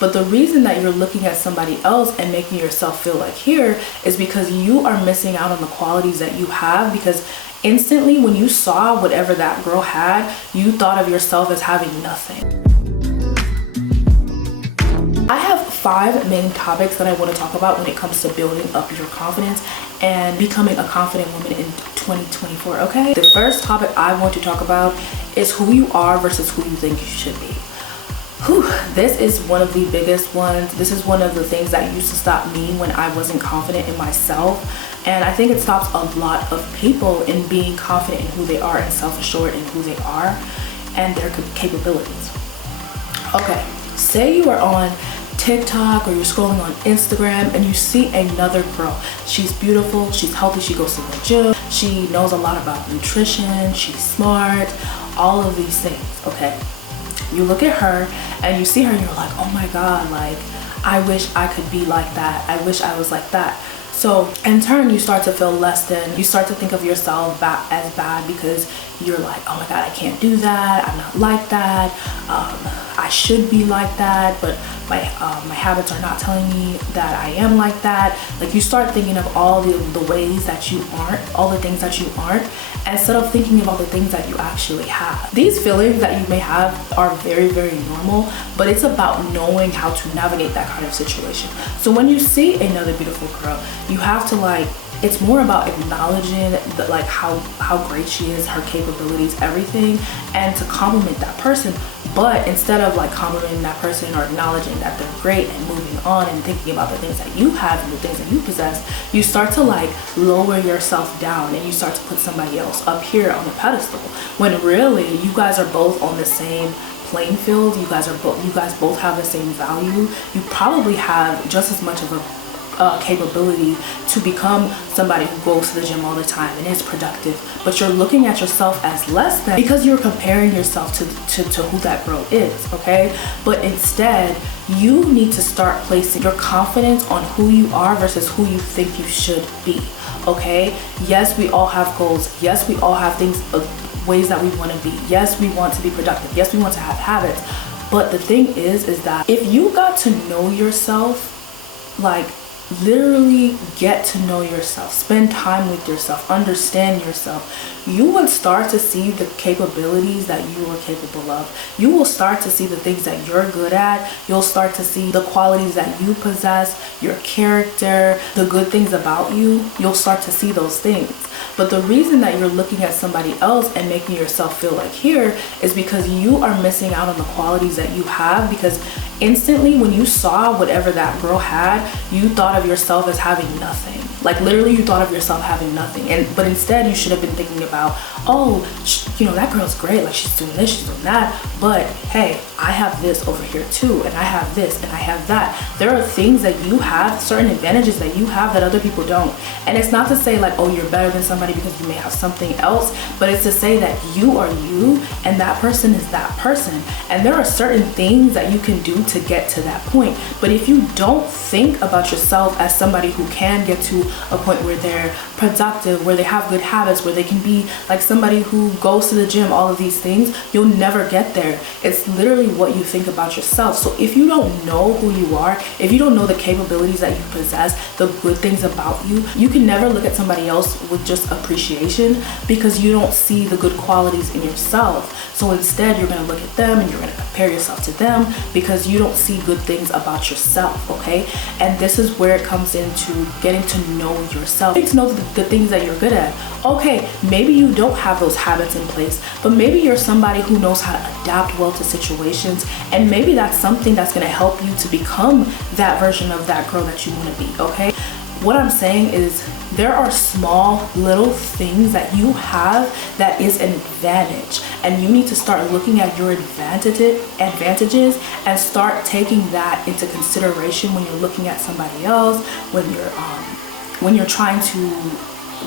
But the reason that you're looking at somebody else and making yourself feel like here is because you are missing out on the qualities that you have, because instantly when you saw whatever that girl had, you thought of yourself as having nothing. I have 5 main topics that I want to talk about when it comes to building up your confidence and becoming a confident woman in 2024, okay? The first topic I want to talk about is who you are versus who you think you should be. This is one of the biggest ones. This is one of the things that used to stop me when I wasn't confident in myself. And I think it stops a lot of people in being confident in who they are and self-assured in who they are and their capabilities. Okay, say you are on TikTok or you're scrolling on Instagram and you see another girl. She's beautiful, she's healthy, she goes to the gym, she knows a lot about nutrition, she's smart, all of these things, okay? You look at her and you see her and you're like, oh my God, like, I wish I could be like that. I wish I was like that. So in turn, you start to feel less than, you start to think of yourself as bad because you're like, oh my God, I can't do that. I'm not like that. I should be like that, but my habits are not telling me that I am like that. Like, you start thinking of all the ways that you aren't, all the things that you aren't, instead of thinking about the things that you actually have. These feelings that you may have are very, very normal, but it's about knowing how to navigate that kind of situation. So when you see another beautiful girl, you have to it's more about acknowledging that, how great she is, her capabilities, everything, and to compliment that person. But instead of complimenting that person or acknowledging that they're great and moving on and thinking about the things that you have and the things that you possess, you start to lower yourself down and you start to put somebody else up here on the pedestal, when really you guys are both on the same playing field. You guys both have the same value. You probably have just as much of a capability to become somebody who goes to the gym all the time and is productive, but you're looking at yourself as less than because you're comparing yourself to who that girl is, okay? But instead, you need to start placing your confidence on who you are versus who you think you should be, okay? Yes, we all have goals. Yes, we all have things, ways that we want to be. Yes, we want to be productive. Yes, we want to have habits. But the thing is that if you got to know yourself, literally get to know yourself, spend time with yourself, understand yourself, you will start to see the capabilities that you are capable of. You will start to see the things that you're good at. You'll start to see the qualities that you possess, your character, the good things about you. You'll start to see those things. But the reason that you're looking at somebody else and making yourself feel like here is because you are missing out on the qualities that you have, because instantly when you saw whatever that girl had, you thought of yourself as having nothing. Literally you thought of yourself having nothing. But instead you should have been thinking about, oh, that girl's great, she's doing this, she's doing that, but hey, I have this over here too, and I have this and I have that. There are things that you have, certain advantages that you have that other people don't. And it's not to say oh, you're better than somebody because you may have something else, but it's to say that you are you and that person is that person. And there are certain things that you can do to get to that point. But if you don't think about yourself as somebody who can get to a point where they're productive, where they have good habits, where they can be somebody who goes to the gym, all of these things, you'll never get there. It's literally what you think about yourself. So if you don't know who you are, if you don't know the capabilities that you possess, the good things about you, you can never look at somebody else with just appreciation, because you don't see the good qualities in yourself. So instead, you're going to look at them and you're going to compare yourself to them because you don't see good things about yourself, okay? And this is where it comes into getting to know yourself. Getting to know the things that you're good at. Okay, maybe you don't have those habits in place, but maybe you're somebody who knows how to adapt well to situations, and maybe that's something that's going to help you to become that version of that girl that you want to be, okay? What I'm saying is there are small little things that you have that is an advantage, and you need to start looking at your advantages and start taking that into consideration when you're looking at somebody else, when you're trying to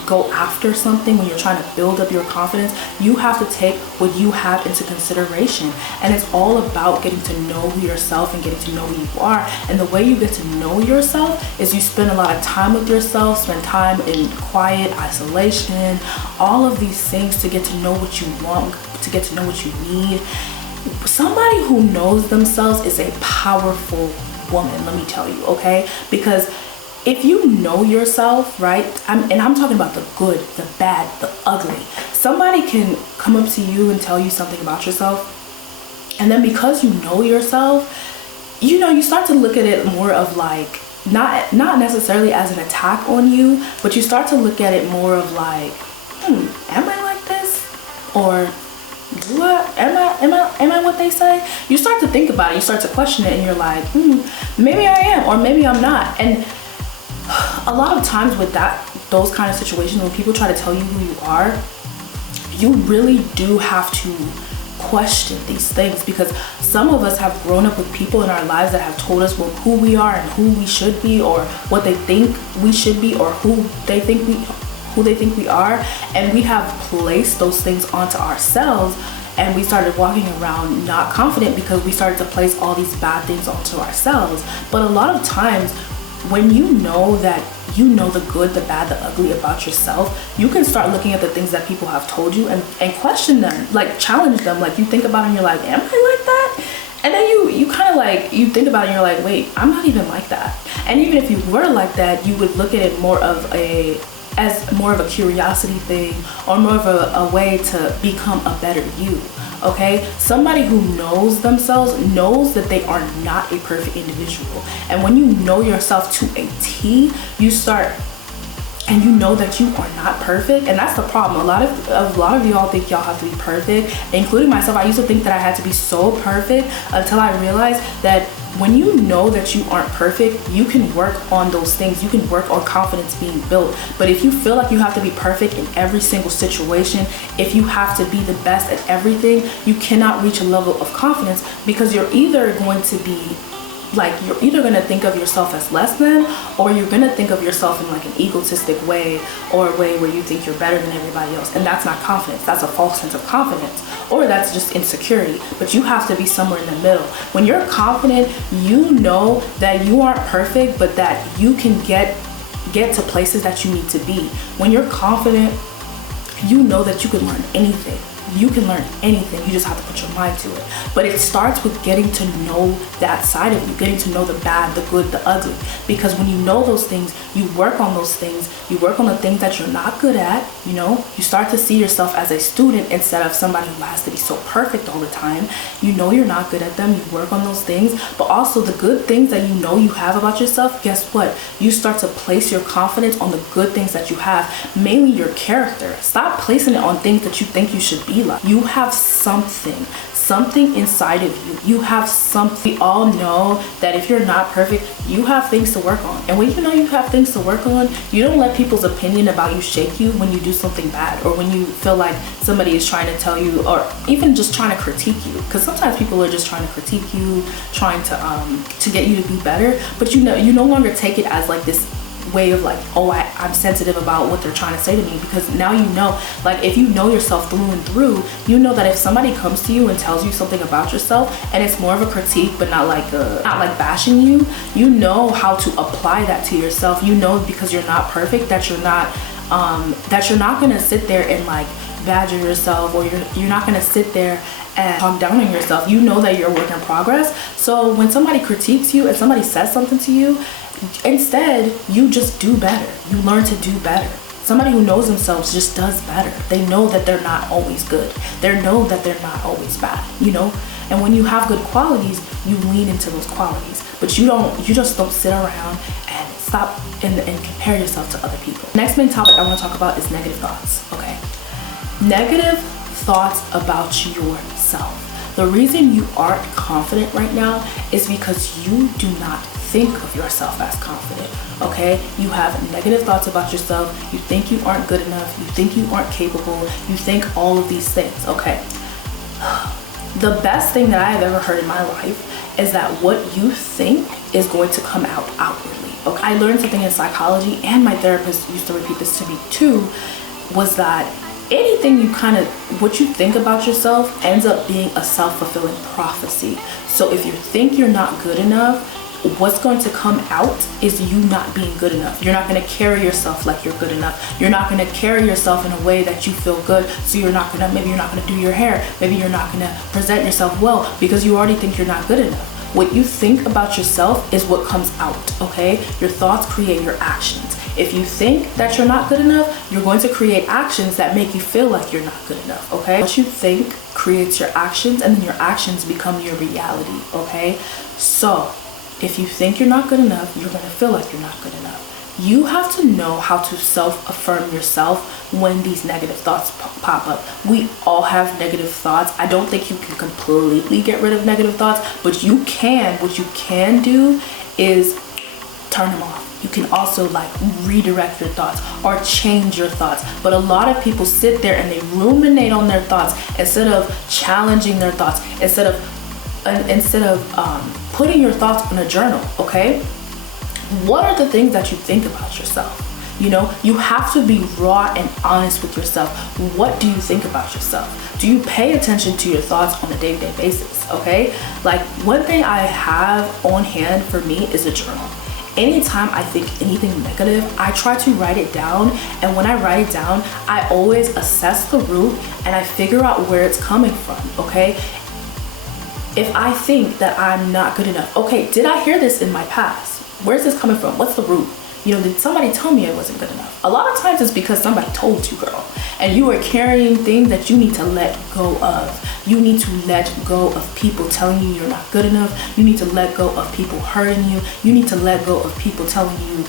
go after something, when you're trying to build up your confidence. You have to take what you have into consideration, and it's all about getting to know yourself and getting to know who you are. And the way you get to know yourself is you spend a lot of time with yourself, spend time in quiet, isolation, all of these things to get to know what you want, to get to know what you need. somebody who knows themselves is a powerful woman, let me tell you, okay? Because if you know yourself, right, and I'm talking about the good, the bad, the ugly. Somebody can come up to you and tell you something about yourself, and then because you know yourself, you know, you start to look at it more of like, not necessarily as an attack on you, but you start to look at it more of like, am I like this? Or am I what they say? You start to think about it, you start to question it, and you're like, maybe I am, or maybe I'm not. And a lot of times with those kind of situations, when people try to tell you who you are, you really do have to question these things, because some of us have grown up with people in our lives that have told us who we are and who we should be, or what they think we should be, or who they think we are, and we have placed those things onto ourselves, and we started walking around not confident because we started to place all these bad things onto ourselves. But a lot of times, when you know that you know the good, the bad, the ugly about yourself, you can start looking at the things that people have told you and question them, like challenge them. Like you think about it and you're like, am I like that? And then you kind of like, you think about it and you're like, wait, I'm not even like that. And even if you were like that, you would look at it more of a curiosity thing, or more of a way to become a better you. Okay, somebody who knows themselves knows that they are not a perfect individual. And when you know yourself to a T, you start, and you know that you are not perfect. And that's the problem. A lot of y'all think y'all have to be perfect, including myself. I used to think that I had to be so perfect until I realized that when you know that you aren't perfect, you can work on those things. You can work on confidence being built. But if you feel like you have to be perfect in every single situation, if you have to be the best at everything, you cannot reach a level of confidence, because you're either going to think of yourself as less than, or you're going to think of yourself in like an egotistic way, or a way where you think you're better than everybody else. And that's not confidence. That's a false sense of confidence, or that's just insecurity. But you have to be somewhere in the middle. When you're confident, you know that you aren't perfect, but that you can get to places that you need to be. When you're confident, you know that you can learn anything. You can learn anything. You just have to put your mind to it. But it starts with getting to know that side of you, getting to know the bad, the good, the ugly. Because when you know those things, you work on those things. You work on the things that you're not good at, you know? You start to see yourself as a student instead of somebody who has to be so perfect all the time. You know you're not good at them. You work on those things. But also the good things that you know you have about yourself, guess what? You start to place your confidence on the good things that you have, mainly your character. Stop placing it on things that you think you should be like. You have something inside of you. You have something. We all know that if you're not perfect, you have things to work on. And when you know you have things to work on, you don't let people's opinion about you shake you when you do something bad, or when you feel like somebody is trying to tell you, or even just trying to critique you. Because sometimes people are just trying to critique you, trying to get you to be better. But you no longer take it as like this way of like, oh, I'm sensitive about what they're trying to say to me, because now you know, like if you know yourself through and through, you know that if somebody comes to you and tells you something about yourself, and it's more of a critique but not like bashing you, you know how to apply that to yourself. You know, because you're not perfect, that you're not gonna sit there and like badger yourself, or you're not gonna sit there and talk down on yourself. You know that you're a work in progress. So when somebody critiques you and somebody says something to you, instead, you just do better. You learn to do better. Somebody who knows themselves just does better. They know that they're not always good. They know that they're not always bad, you know? And when you have good qualities, you lean into those qualities. But you just don't sit around and stop and compare yourself to other people. Next main topic I want to talk about is negative thoughts, okay? Negative thoughts about yourself. The reason you aren't confident right now is because you do not think of yourself as confident, okay? You have negative thoughts about yourself. You think you aren't good enough. You think you aren't capable. You think all of these things, okay? The best thing that I have ever heard in my life is that what you think is going to come out outwardly, okay? I learned something in psychology, and my therapist used to repeat this to me too, was that anything what you think about yourself ends up being a self-fulfilling prophecy. So if you think you're not good enough, what's going to come out is you not being good enough. You're not going to carry yourself like you're good enough. You're not going to carry yourself in a way that you feel good. So maybe you're not going to do your hair. Maybe you're not going to present yourself well because you already think you're not good enough. What you think about yourself is what comes out, okay? Your thoughts create your actions. If you think that you're not good enough, you're going to create actions that make you feel like you're not good enough, okay? What you think creates your actions, and then your actions become your reality, okay? So if you think you're not good enough, you're going to feel like you're not good enough. You have to know how to self-affirm yourself when these negative thoughts pop up. We all have negative thoughts. I don't think you can completely get rid of negative thoughts, but you can. What you can do is turn them off. You can also like redirect your thoughts or change your thoughts. But a lot of people sit there and they ruminate on their thoughts instead of challenging their thoughts, instead of putting your thoughts in a journal, okay? What are the things that you think about yourself? You know, you have to be raw and honest with yourself. What do you think about yourself? Do you pay attention to your thoughts on a day-to-day basis, okay? Like, one thing I have on hand for me is a journal. Anytime I think anything negative, I try to write it down. And when I write it down, I always assess the root and I figure out where it's coming from, okay? If I think that I'm not good enough, okay, did I hear this in my past? Where's this coming from? What's the root? You know, did somebody tell me I wasn't good enough? A lot of times it's because somebody told you, girl. And you are carrying things that you need to let go of. You need to let go of people telling you you're not good enough. You need to let go of people hurting you. You need to let go of people telling you,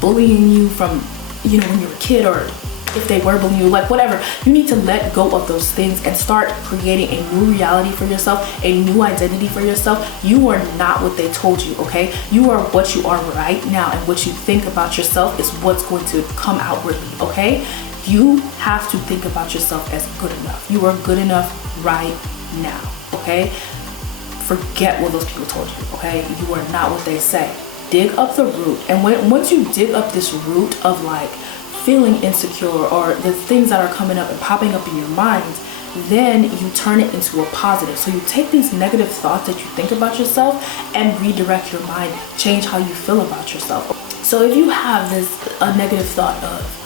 bullying you from, you know, when you were a kid, or if they were bullying you, like whatever. You need to let go of those things and start creating a new reality for yourself, a new identity for yourself. You are not what they told you, okay? You are what you are right now, and what you think about yourself is what's going to come outwardly, okay? You have to think about yourself as good enough. You are good enough right now, okay? Forget what those people told you, okay? You are not what they say. Dig up the root, and once you dig up this root of like feeling insecure or the things that are coming up and popping up in your mind, then you turn it into a positive. So you take these negative thoughts that you think about yourself and redirect your mind, change how you feel about yourself. So if you have a negative thought of,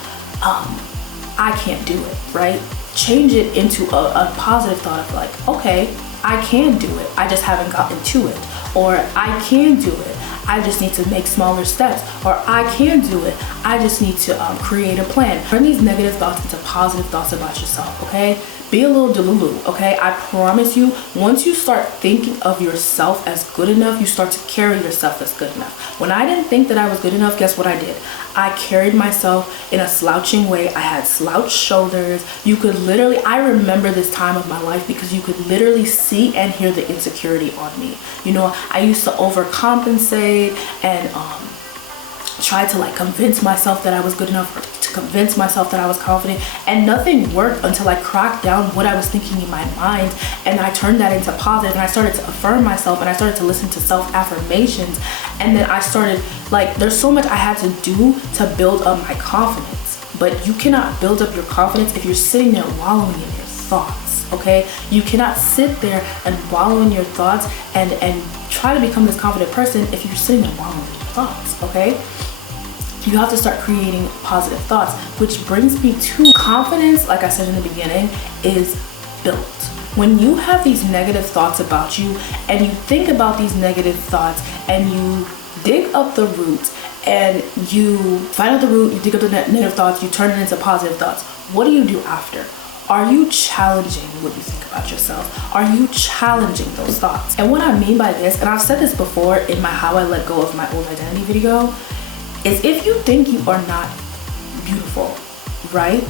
I can't do it, right? Change it into a positive thought of like, okay, I can do it. I just haven't gotten to it. Or I can do it. I just need to make smaller steps. Or I can do it. I just need to create a plan. Turn these negative thoughts into positive thoughts about yourself, okay? Be a little delulu, okay? I promise you, once you start thinking of yourself as good enough, you start to carry yourself as good enough. When I didn't think that I was good enough, guess what I did? I carried myself in a slouching way. I had slouched shoulders. You could literally, I remember this time of my life because you could literally see and hear the insecurity on me. You know, I used to overcompensate and try to like convince myself that I was good enough, or to convince myself that I was confident, and nothing worked until I cracked down what I was thinking in my mind, and I turned that into positive, and I started to affirm myself, and I started to listen to self-affirmations, and then I started, like, there's so much I had to do to build up my confidence. But you cannot build up your confidence if you're sitting there wallowing in your thoughts, okay? You cannot sit there and wallow in your thoughts and try to become this confident person if you're sitting there wallowing in your thoughts, okay? You have to start creating positive thoughts, which brings me to confidence. Like I said in the beginning, is built. When you have these negative thoughts about you and you think about these negative thoughts and you dig up the root and you find out the root, you dig up the negative thoughts, you turn it into positive thoughts. What do you do after? Are you challenging what you think about yourself? Are you challenging those thoughts? And what I mean by this, and I've said this before in my How I Let Go of My Old Identity video, is if you think you are not beautiful, right?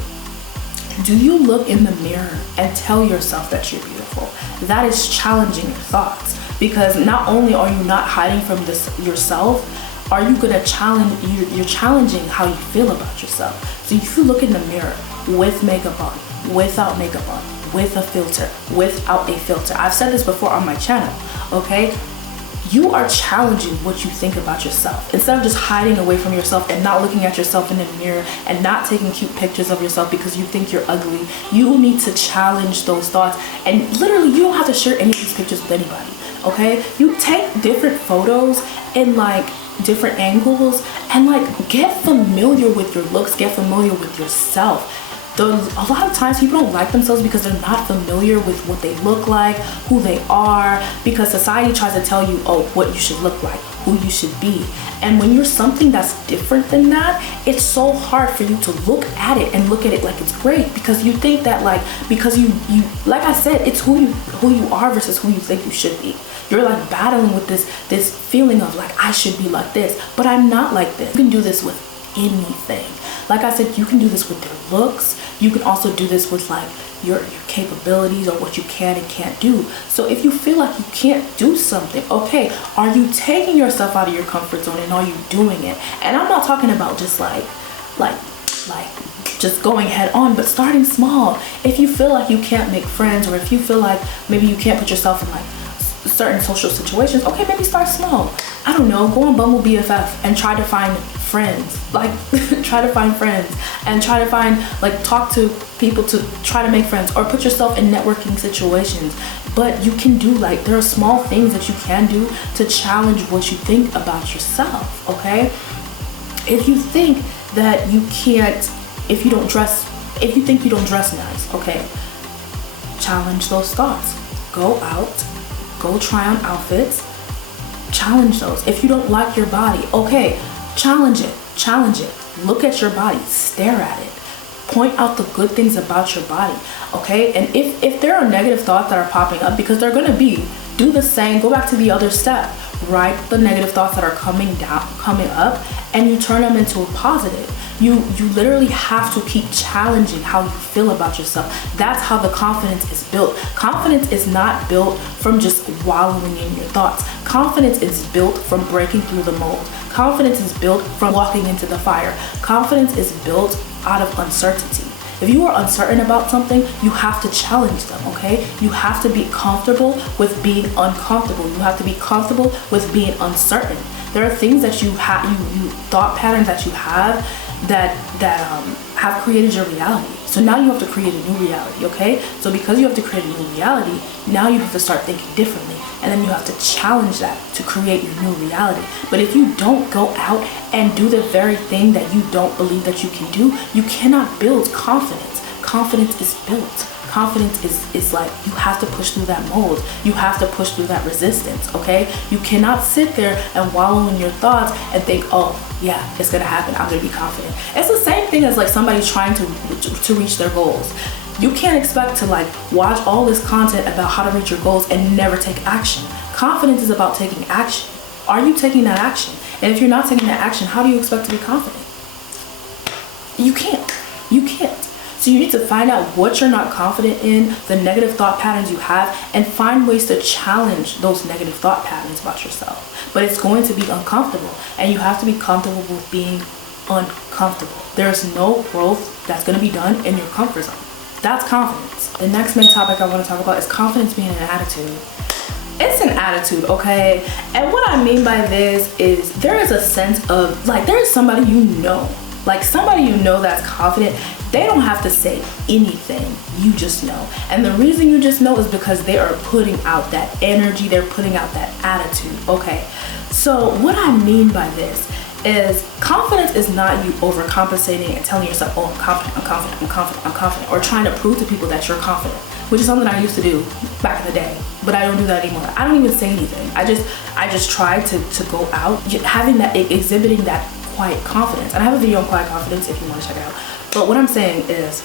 Do you look in the mirror and tell yourself that you're beautiful? That is challenging your thoughts, because not only are you not hiding from this yourself, are you gonna challenge, you're challenging how you feel about yourself. So if you look in the mirror with makeup on, without makeup on, with a filter, without a filter. I've said this before on my channel, okay? You are challenging what you think about yourself. Instead of just hiding away from yourself and not looking at yourself in the mirror and not taking cute pictures of yourself because you think you're ugly, you need to challenge those thoughts. And literally, you don't have to share any of these pictures with anybody. okay? You take different photos and like different angles and like get familiar with your looks, get familiar with yourself. A lot of times people don't like themselves because they're not familiar with what they look like, who they are, because society tries to tell you, oh, what you should look like, who you should be. And when you're something that's different than that, it's so hard for you to look at it and look at it like it's great, because you think that like, because you like I said, it's who you are versus who you think you should be. You're like battling with this feeling of like, I should be like this, but I'm not like this. You can do this with anything. Like I said, you can do this with your looks. You can also do this with like your capabilities or what you can and can't do. So if you feel like you can't do something, okay, are you taking yourself out of your comfort zone and are you doing it? And I'm not talking about just like just going head on, but starting small. If you feel like you can't make friends, or if you feel like maybe you can't put yourself in like certain social situations, okay, maybe start small. I don't know, go on Bumble BFF and try to find friends. Like try to find friends and try to find, like, talk to people to try to make friends, or put yourself in networking situations. But you can do, like, there are small things that you can do to challenge what you think about yourself, okay? If you think that you can't, if you think you don't dress nice, okay, challenge those thoughts. Go out, go try on outfits, challenge those. If you don't like your body, okay, challenge it. Look at your body, stare at it, point out the good things about your body, okay? And if there are negative thoughts that are popping up, because they're gonna be, do the same, go back to the other step, write the negative thoughts that are coming up, and you turn them into a positive. You literally have to keep challenging how you feel about yourself. That's how the confidence is built. Confidence is not built from just wallowing in your thoughts. Confidence is built from breaking through the mold. Confidence is built from walking into the fire. Confidence is built out of uncertainty. If you are uncertain about something, you have to challenge them, okay? You have to be comfortable with being uncomfortable. You have to be comfortable with being uncertain. There are things that you have, you thought patterns that you have that have created your reality. So now you have to create a new reality, okay? So because you have to create a new reality, now you have to start thinking differently. And then you have to challenge that to create your new reality. But if you don't go out and do the very thing that you don't believe that you can do, you cannot build confidence. Confidence is built. Confidence is like, you have to push through that mold. You have to push through that resistance, okay? You cannot sit there and wallow in your thoughts and think, oh, yeah, it's gonna happen, I'm gonna be confident. It's the same thing as like somebody trying to reach their goals. You can't expect to like watch all this content about how to reach your goals and never take action. Confidence is about taking action. Are you taking that action? And if you're not taking that action, how do you expect to be confident? You can't. So you need to find out what you're not confident in, the negative thought patterns you have, and find ways to challenge those negative thought patterns about yourself. But it's going to be uncomfortable, and you have to be comfortable with being uncomfortable. There's no growth that's going to be done in your comfort zone. That's confidence. The next main topic I want to talk about is confidence being an attitude. It's an attitude, okay? And what I mean by this is there is a sense of, like, there is somebody you know. Like, somebody you know that's confident, they don't have to say anything, you just know. And the reason you just know is because they are putting out that energy, they're putting out that attitude, okay? So what I mean by this is confidence is not you overcompensating and telling yourself, oh, I'm confident, or trying to prove to people that you're confident, which is something I used to do back in the day, but I don't do that anymore. I don't even say anything. I just try to go out, having that, exhibiting that quiet confidence. And I have a video on quiet confidence if you want to check it out. But what I'm saying is,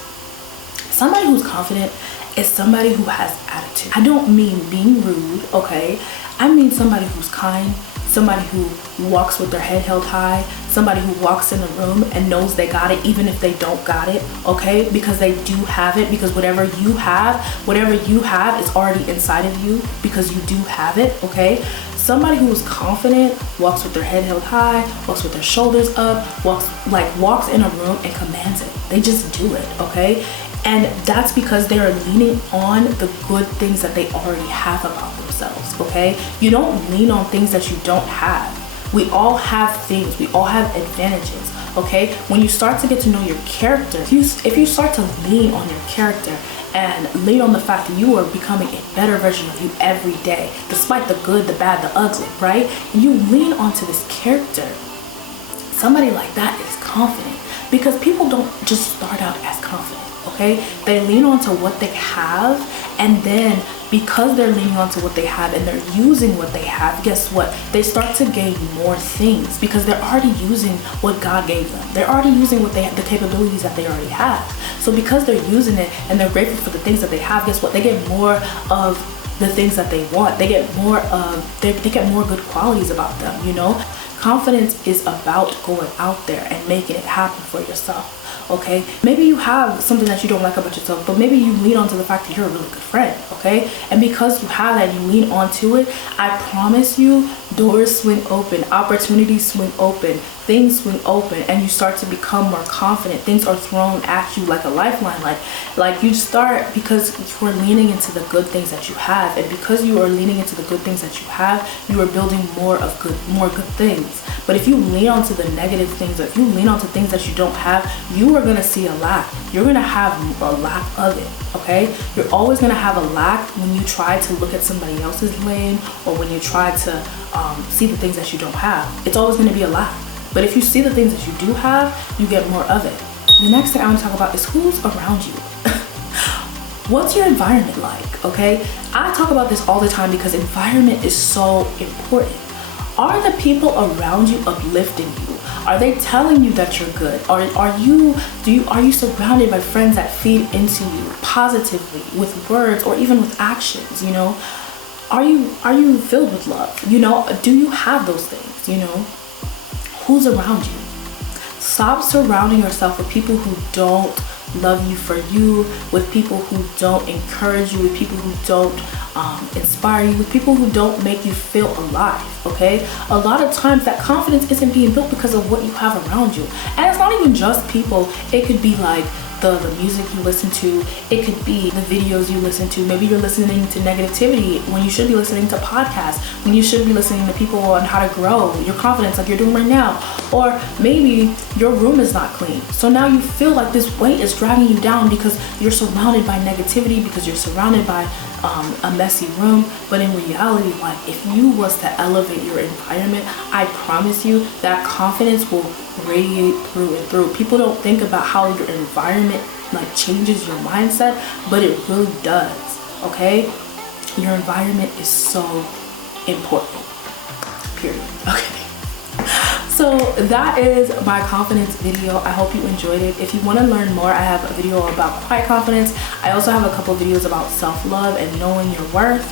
somebody who's confident is somebody who has attitude. I don't mean being rude, okay? I mean somebody who's kind, somebody who walks with their head held high, somebody who walks in the room and knows they got it even if they don't got it, okay? Because they do have it, because whatever you have is already inside of you, because you do have it, okay? Somebody who is confident walks with their head held high, walks with their shoulders up, walks in a room and commands it. They just do it, okay? And that's because they are leaning on the good things that they already have about themselves, okay? You don't lean on things that you don't have. We all have things, we all have advantages, okay? When you start to get to know your character, if you start to lean on your character and lean on the fact that you are becoming a better version of you every day, despite the good, the bad, the ugly, right? And you lean onto this character. Somebody like that is confident, because people don't just start out as confident, okay? They lean onto what they have, and then because they're leaning onto what they have and they're using what they have, guess what? They start to gain more things because they're already using what God gave them. They're already using what the capabilities that they already have. So because they're using it and they're grateful for the things that they have, guess what? They get more of the things that they want. They get more of, they get more good qualities about them, you know? Confidence is about going out there and making it happen for yourself. Okay, maybe you have something that you don't like about yourself, but maybe you lean onto the fact that you're a really good friend. Okay, and because you have that and you lean onto it, I promise you, doors swing open, opportunities swing open, things swing open, and you start to become more confident. Things are thrown at you like a lifeline, like you start, because you are leaning into the good things that you have, and because you are leaning into the good things that you have, you are building more good things. But if you lean onto the negative things, or if you lean onto things that you don't have, you are going to see a lack. You're going to have a lack of it, okay? You're always going to have a lack when you try to look at somebody else's lane, or when you try to see the things that you don't have. It's always going to be a lack. But if you see the things that you do have, you get more of it. The next thing I want to talk about is who's around you. What's your environment like, okay? I talk about this all the time because environment is so important. Are the people around you uplifting you? Are they telling you that you're good? Are you surrounded by friends that feed into you positively with words or even with actions, you know? Are you filled with love? You know, do you have those things, you know? Who's around you? Stop surrounding yourself with people who don't love you for you, with people who don't encourage you, with people who don't inspire you, with people who don't make you feel alive, okay? A lot of times that confidence isn't being built because of what you have around you. And it's not even just people. It could be like the music you listen to. It could be the videos you listen to. Maybe you're listening to negativity when you should be listening to podcasts, when you should be listening to people on how to grow your confidence like you're doing right now. Or maybe your room is not clean, so now you feel like this weight is dragging you down because you're surrounded by negativity, because you're surrounded by a messy room. But in reality, like, if you was to elevate your environment, I promise you that confidence will radiate through and through. People don't think about how your environment like changes your mindset, but it really does, okay? Your environment is so important, period. Okay. So that is my confidence video. I hope you enjoyed it. If you want to learn more, I have a video about quiet confidence. I also have a couple videos about self-love and knowing your worth.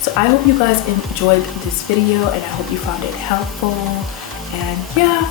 So I hope you guys enjoyed this video, and I hope you found it helpful. And yeah,